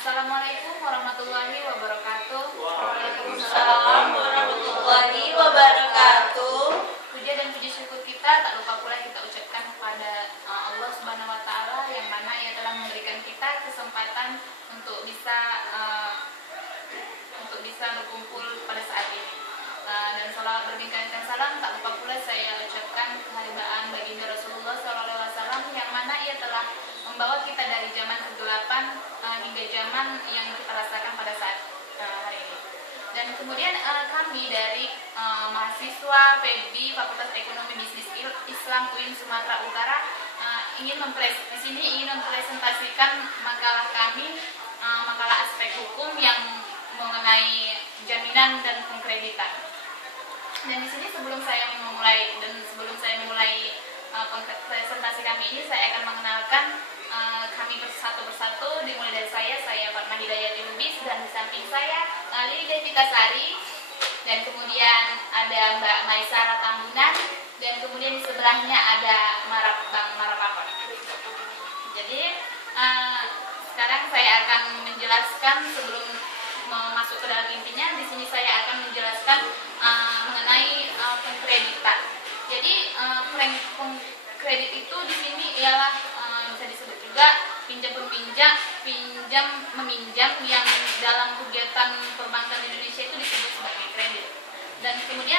Assalamualaikum warahmatullahi wabarakatuh. Waalaikumsalam warahmatullahi wabarakatuh. Puja dan puji syukur kita tak lupa pula kita ucapkan kepada Allah Subhanahu wa taala yang mana Ia telah memberikan kita kesempatan untuk bisa berkumpul pada saat ini. Dan salawat berlimpah salam tak lupa pula saya ucapkan keharibaan baginda Rasulullah SAW yang mana Ia telah membawa kita dari zaman kegelapan hingga zaman yang kita rasakan pada saat hari ini. Dan kemudian kami dari mahasiswa FEBI Fakultas Ekonomi Bisnis Islam UIN Sumatera Utara ingin mempresentasikan makalah kami, makalah aspek hukum yang mengenai jaminan dan pengkreditan. Dan di sini sebelum saya memulai presentasi kami ini, saya akan mengenalkan kami satu persatu, dimulai dari saya Fatma Hidayati Lubis, dan di samping saya Lili Devitasari, dan kemudian ada Mbak Maisara Tambunan, dan kemudian di sebelahnya ada Bang Marapapa. Jadi sekarang saya akan menjelaskan sebelum masuk ke dalam intinya. Di sini saya akan menjelaskan mengenai pengkreditan. Jadi pengkredit itu di sini ialah bisa disebut juga pinjam meminjam yang dalam kegiatan perbankan Indonesia itu disebut sebagai kredit. Dan kemudian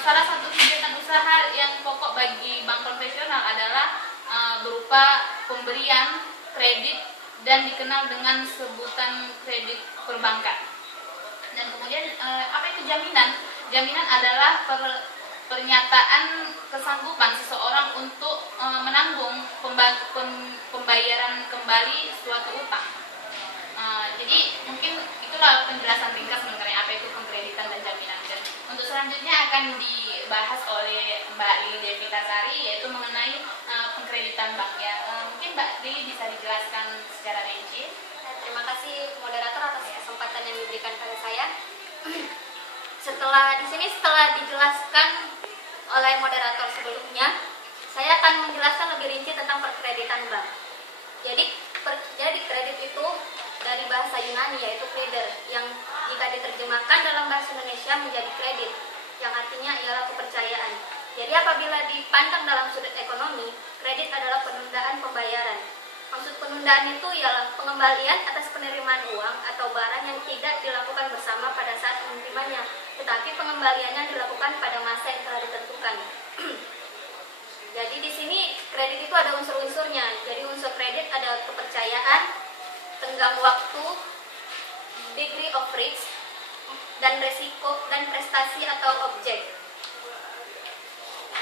salah satu kegiatan usaha yang pokok bagi bank konvensional adalah berupa pemberian kredit dan dikenal dengan sebutan kredit perbankan. Dan kemudian apa itu jaminan? Jaminan adalah pernyataan kesanggupan seseorang untuk menanggung pembayaran kembali suatu utang. Jadi mungkin itulah penjelasan ringkas mengenai apa itu pengkreditan dan jaminan. Dan untuk selanjutnya akan dibahas oleh Mbak Lili Devitasari, yaitu mengenai pengkreditan bank. Mungkin Mbak Lili bisa dijelaskan secara rinci. Terima kasih moderator atas kesempatan yang diberikan pada saya. Setelah dijelaskan oleh moderator sebelumnya, saya akan menjelaskan lebih rinci tentang perkreditan bank. Jadi kredit itu dari bahasa Yunani yaitu kreder, yang jika diterjemahkan dalam bahasa Indonesia menjadi kredit, yang artinya ialah kepercayaan. Jadi apabila dipandang dalam sudut ekonomi, kredit adalah penundaan pembayaran. Maksud penundaan itu ialah pengembalian atas penerimaan uang atau barang yang tidak dilakukan bersama pada saat penerimanya, tetapi pengembaliannya dilakukan pada masa yang telah ditentukan. Jadi di sini kredit itu ada unsur-unsurnya. Jadi unsur kredit ada kepercayaan, tenggang waktu, degree of risk, dan resiko dan prestasi atau objek.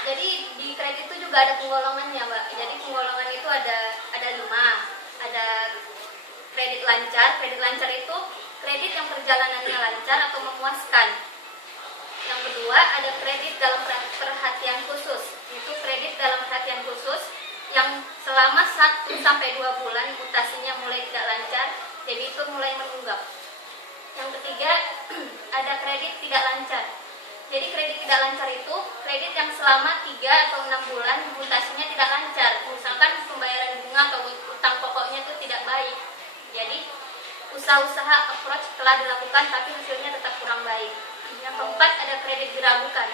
Jadi di kredit itu juga ada penggolongannya, Mbak. Jadi penggolongan itu ada 5. Ada kredit lancar. Kredit lancar itu kredit yang perjalanannya lancar atau memuaskan. Yang kedua ada kredit dalam perhatian khusus. Itu kredit dalam perhatian khusus yang selama 1 sampai 2 bulan mutasinya mulai tidak lancar, debitur mulai menunggak. Yang ketiga ada kredit tidak lancar. Jadi kredit tidak lancar itu kredit yang selama 3 atau 6 bulan mutasinya tidak lancar. Misalkan pembayaran bunga atau utang pokoknya itu tidak baik. Jadi usaha-usaha approach telah dilakukan tapi hasilnya tetap kurang baik. Yang keempat ada kredit diragukan.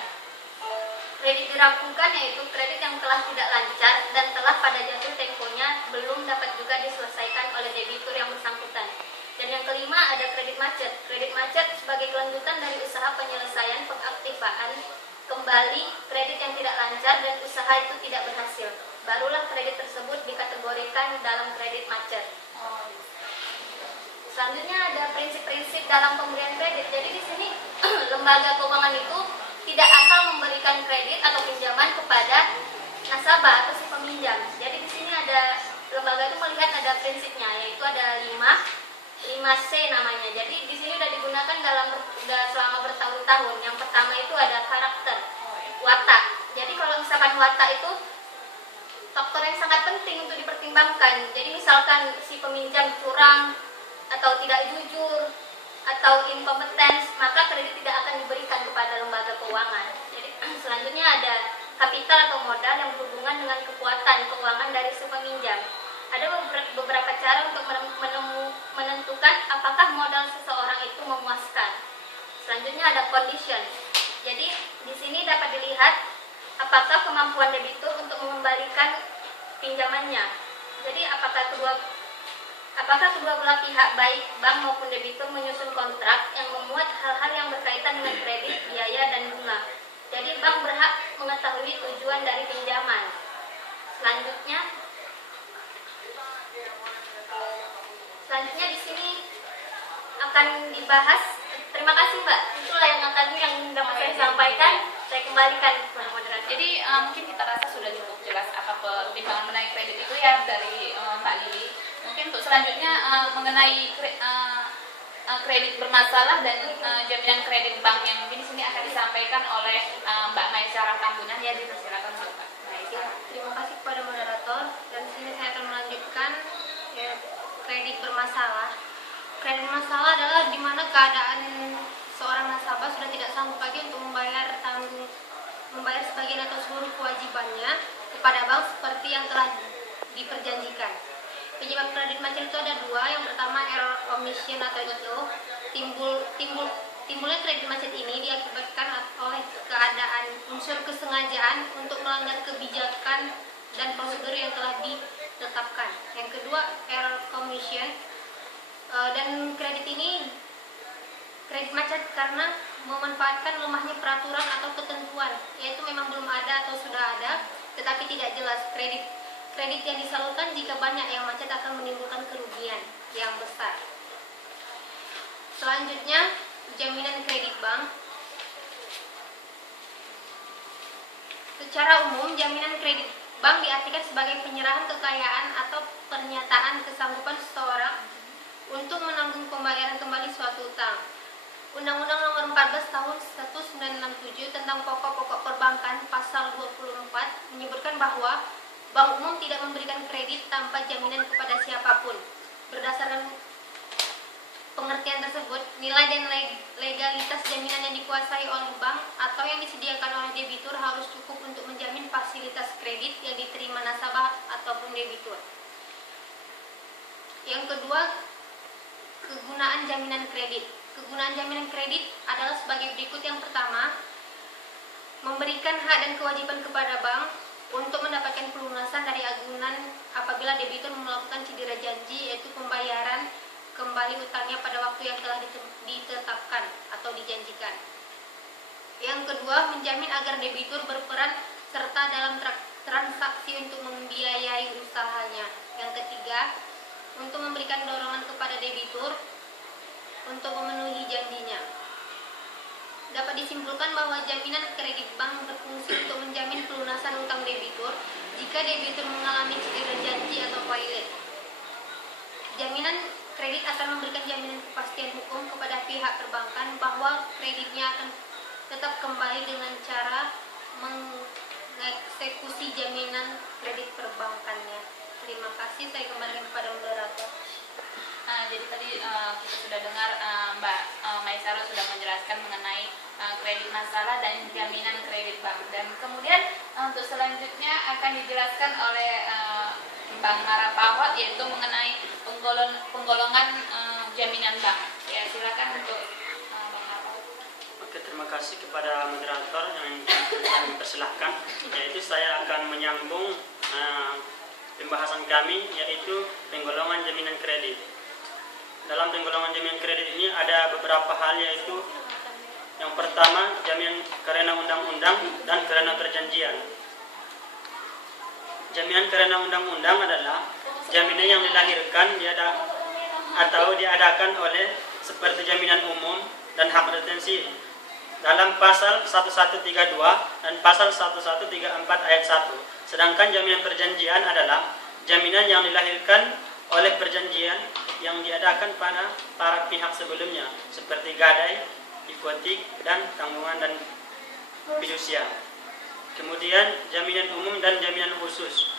Kredit diragukan yaitu kredit yang telah tidak lancar dan telah pada jatuh temponya belum dapat juga diselesaikan oleh debitur yang bersangkutan. Dan yang kelima ada kredit macet. Kredit macet sebagai kelanjutan dari usaha penyelesaian pengaktifaan kembali kredit yang tidak lancar dan usaha itu tidak berhasil. Barulah kredit tersebut dikategorikan dalam kredit macet. Selanjutnya ada prinsip-prinsip dalam pemberian kredit. Jadi di sini lembaga keuangan itu tidak asal memberikan kredit atau pinjaman kepada nasabah atau si peminjam. Jadi di sini ada lembaga itu melihat ada prinsipnya, yaitu ada 5C namanya. Jadi di sini sudah digunakan selama bertahun-tahun. Yang pertama itu ada karakter, watak. Jadi kalau misalkan watak itu faktor yang sangat penting untuk dipertimbangkan. Jadi misalkan si peminjam curang atau tidak jujur atau inkompetens, maka kredit tidak akan diberikan kepada lembaga keuangan. Jadi selanjutnya ada kapital atau modal yang berhubungan dengan kekuatan keuangan dari si peminjam. Ada beberapa cara untuk menentukan conditions. Jadi di sini dapat dilihat apakah kemampuan debitur untuk mengembalikan pinjamannya. Jadi apakah kedua belah pihak baik bank maupun debitur menyusun kontrak yang memuat hal-hal yang berkaitan dengan kredit, biaya, dan bunga. Jadi bank berhak mengetahui tujuan dari pinjaman. Selanjutnya di sini akan dibahas. Terima kasih Mbak. Itulah yang dapat saya sampaikan. Saya kembalikan kepada moderator. Jadi mungkin kita rasa sudah cukup jelas apa pertimbangan menaik kredit itu ya dari Mbak Lili. Mungkin untuk selanjutnya mengenai kredit bermasalah dan jaminan kredit bank yang mungkin di sini akan disampaikan oleh Mbak Maisarah Tambunan. Ya, dipersilakan Mbak Maisarah. Terima kasih kepada moderator. Dan di sini saya akan melanjutkan ya, kredit bermasalah. Kredit bermasalah adalah di mana keadaan seorang nasabah sudah tidak sanggup lagi untuk membayar sebagian atau seluruh kewajibannya kepada bank seperti yang telah diperjanjikan. Penyebab kredit macet itu ada dua. Yang pertama error omission atau IO. Timbulnya kredit macet ini diakibatkan oleh keadaan unsur kesengajaan untuk melanggar kebijakan dan prosedur yang telah ditetapkan. Yang kedua error commission, dan kredit macet karena memanfaatkan lemahnya peraturan atau ketentuan, yaitu memang belum ada atau sudah ada tetapi tidak jelas. Kredit yang disalurkan jika banyak yang macet akan menimbulkan kerugian yang besar. Selanjutnya, jaminan kredit bank. Secara umum, jaminan kredit bank diartikan sebagai penyerahan kekayaan atau pernyataan kesanggupan seseorang untuk menanggung pembayaran kembali suatu utang. Undang-Undang Nomor 14 Tahun 1967 tentang pokok-pokok perbankan pasal 24 menyebutkan bahwa bank umum tidak memberikan kredit tanpa jaminan kepada siapapun. Berdasarkan pengertian tersebut, nilai dan legalitas jaminan yang dikuasai oleh bank atau yang disediakan oleh debitur harus cukup untuk menjamin fasilitas kredit yang diterima nasabah ataupun debitur. Yang kedua, kegunaan jaminan kredit. Kegunaan jaminan kredit adalah sebagai berikut. Yang pertama, memberikan hak dan kewajiban kepada bank untuk mendapatkan pelunasan dari agunan apabila debitur melakukan cedera janji, yaitu pembayaran kembali utangnya pada waktu yang telah ditetapkan atau dijanjikan. Yang kedua, menjamin agar debitur berperan serta dalam transaksi untuk membiayai usahanya. Yang ketiga, untuk memberikan dorongan kepada debitur untuk memenuhi janjinya. Dapat disimpulkan bahwa jaminan kredit bank berfungsi untuk menjamin pelunasan utang debitur jika debitur mengalami cedera janji atau pilot. Jaminan kredit akan memberikan jaminan kepastian hukum kepada pihak perbankan bahwa kreditnya akan tetap kembali dengan cara mengeksekusi jaminan kredit perbankannya. Terima kasih, saya kembalikan kepada moderator. Jadi tadi kita sudah dengar Mbak Maisarah sudah menjelaskan mengenai kredit masalah dan jaminan kredit bank. Dan kemudian untuk selanjutnya akan dijelaskan oleh Bang Marapahot, yaitu mengenai penggolongan jaminan bank. Ya, silakan untuk Bang Marapahot. Oke, terima kasih kepada moderator yang kami persilahkan. Yaitu saya akan menyambung pembahasan kami, yaitu penggolongan jaminan kredit. Dalam penggolongan jaminan kredit ini ada beberapa hal, yaitu yang pertama jaminan karena undang-undang dan karena perjanjian. Jaminan karena undang-undang adalah jaminan yang dilahirkan atau diadakan oleh seperti jaminan umum dan hak retensi dalam pasal 1132 dan pasal 1134 ayat 1. Sedangkan jaminan perjanjian adalah jaminan yang dilahirkan oleh perjanjian yang diadakan pada para pihak sebelumnya seperti gadai, hipotek, dan tanggungan dan fidusia. Kemudian jaminan umum dan jaminan khusus.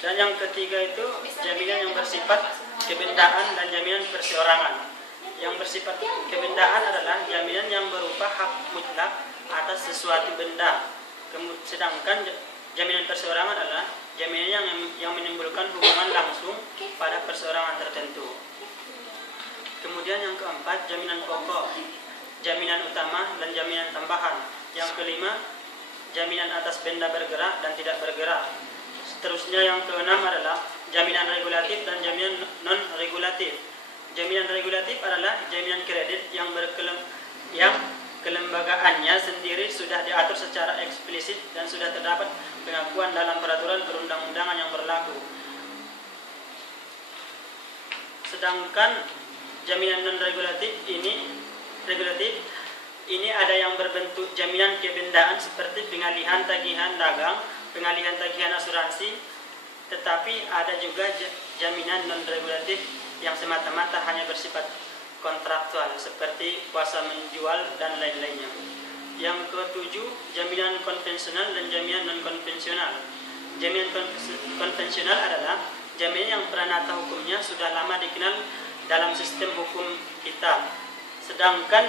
Dan yang ketiga itu jaminan yang bersifat kebendaan dan jaminan perseorangan. Yang bersifat kebendaan adalah jaminan yang berupa hak mutlak atas sesuatu benda. Sedangkan jaminan perseorangan adalah jaminan yang menimbulkan hubungan langsung pada perseorangan tertentu. Kemudian yang keempat, jaminan pokok. jaminan utama dan jaminan tambahan. Yang kelima, jaminan atas benda bergerak dan tidak bergerak. Seterusnya yang keenam adalah jaminan regulatif dan jaminan non-regulatif. Jaminan regulatif adalah jaminan kredit yang kelembagaannya sendiri sudah diatur secara eksplisit dan sudah terdapat pengakuan dalam peraturan perundang-undangan yang berlaku. Sedangkan jaminan non-regulatif ini ada yang berbentuk jaminan kebendaan seperti pengalihan tagihan dagang, pengalihan tagihan asuransi, tetapi ada juga jaminan non-regulatif yang semata-mata hanya bersifat kontraktual seperti kuasa menjual dan lain-lainnya. Yang ketujuh, jaminan konvensional dan jaminan non-konvensional. Jaminan konvensional adalah jaminan yang peranata hukumnya sudah lama dikenal dalam sistem hukum kita. Sedangkan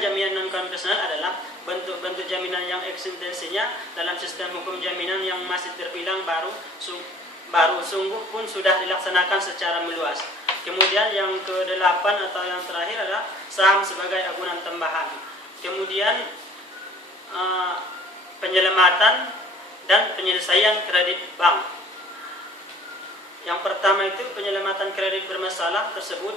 jaminan non-konvensional adalah bentuk-bentuk jaminan yang eksistensinya dalam sistem hukum jaminan yang masih terbilang baru sungguh pun sudah dilaksanakan secara meluas. Kemudian yang ke-8 atau yang terakhir adalah saham sebagai agunan tambahan. Kemudian penyelamatan dan penyelesaian kredit bank. Yang pertama itu penyelamatan kredit bermasalah tersebut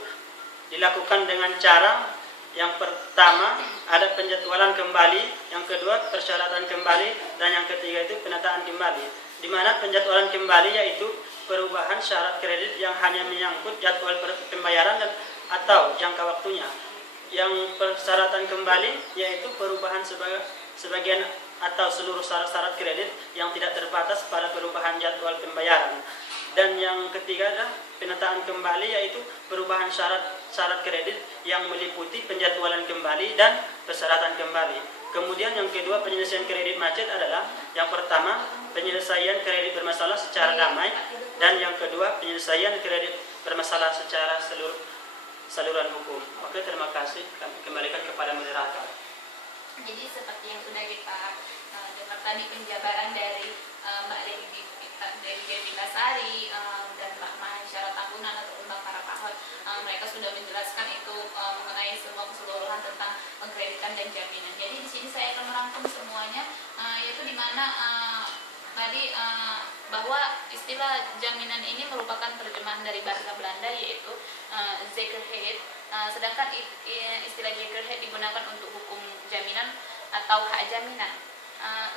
dilakukan dengan cara yang pertama ada penjadwalan kembali, yang kedua persyaratan kembali, dan yang ketiga itu penataan kembali. Di mana penjadwalan kembali yaitu perubahan syarat kredit yang hanya menyangkut jadwal pembayaran dan atau jangka waktunya. Yang persyaratan kembali yaitu perubahan sebagian atau seluruh syarat-syarat kredit yang tidak terbatas pada perubahan jadwal pembayaran. Dan yang ketiga adalah penataan kembali yaitu perubahan syarat kredit yang meliputi penjadwalan kembali dan persyaratan kembali. Kemudian yang kedua penyelesaian kredit macet adalah yang pertama penyelesaian kredit bermasalah secara damai, dan yang kedua penyelesaian kredit bermasalah secara saluran hukum. Oke, terima kasih. Kami kembalikan kepada moderator. Jadi seperti yang sudah kita dengar tadi penjabaran dari Mbak Dewi Lasari dan Mbak Mahyara Tambunan ataupun Bang Farah Pahot, mereka sudah menjelaskan itu mengenai semua keseluruhan tentang pengkreditan dan jaminan. Jadi di sini saya akan merangkum semuanya, yaitu di mana tadi bahwa istilah jaminan ini merupakan terjemahan dari bahasa Belanda yaitu zekerheid, sedangkan istilah zekerheid digunakan untuk hukum jaminan atau hak jaminan.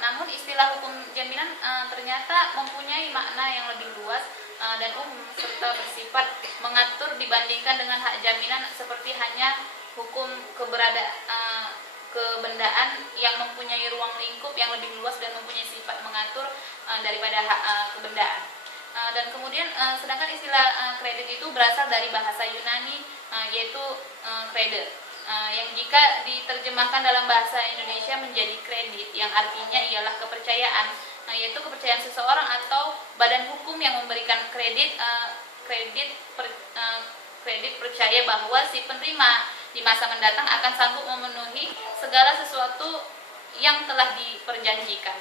Namun istilah hukum jaminan ternyata mempunyai makna yang lebih luas dan umum serta bersifat mengatur dibandingkan dengan hak jaminan seperti hanya hukum kebendaan yang mempunyai ruang lingkup yang lebih luas dan mempunyai sifat mengatur daripada hak kebendaan. Dan kemudian sedangkan istilah kredit itu berasal dari bahasa Yunani yaitu kreder, yang jika diterjemahkan dalam bahasa Indonesia menjadi kredit, yang artinya ialah kepercayaan, yaitu kepercayaan seseorang atau badan hukum yang memberikan kredit percaya bahwa si penerima di masa mendatang akan sanggup memenuhi segala sesuatu yang telah diperjanjikan.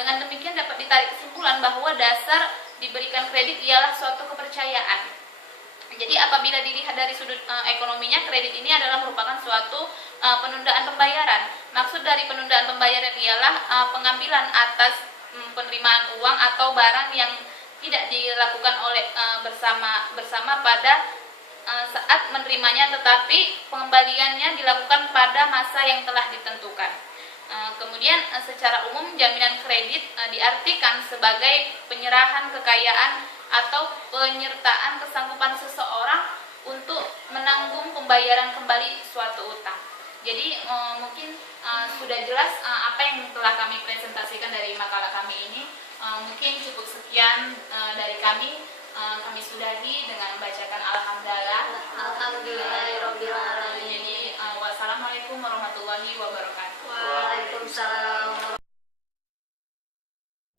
Dengan demikian dapat ditarik kesimpulan bahwa dasar diberikan kredit ialah suatu kepercayaan. Jadi apabila dilihat dari sudut ekonominya, kredit ini adalah merupakan suatu penundaan pembayaran. Maksud dari penundaan pembayaran ialah pengambilan atas penerimaan uang atau barang yang tidak dilakukan oleh bersama pada saat menerimanya, tetapi pengembaliannya dilakukan pada masa yang telah ditentukan. Kemudian secara umum jaminan kredit diartikan sebagai penyerahan kekayaan atau penyertaan kesanggupan seseorang untuk menanggung pembayaran kembali suatu utang. Jadi mungkin sudah jelas apa yang telah kami presentasikan dari makalah kami ini. Mungkin cukup sekian dari kami. Kami sudahi dengan membacakan alhamdulillah. Alhamdulillahirabbil alamin. Jadi wassalamualaikum warahmatullahi wabarakatuh. Waalaikumsalam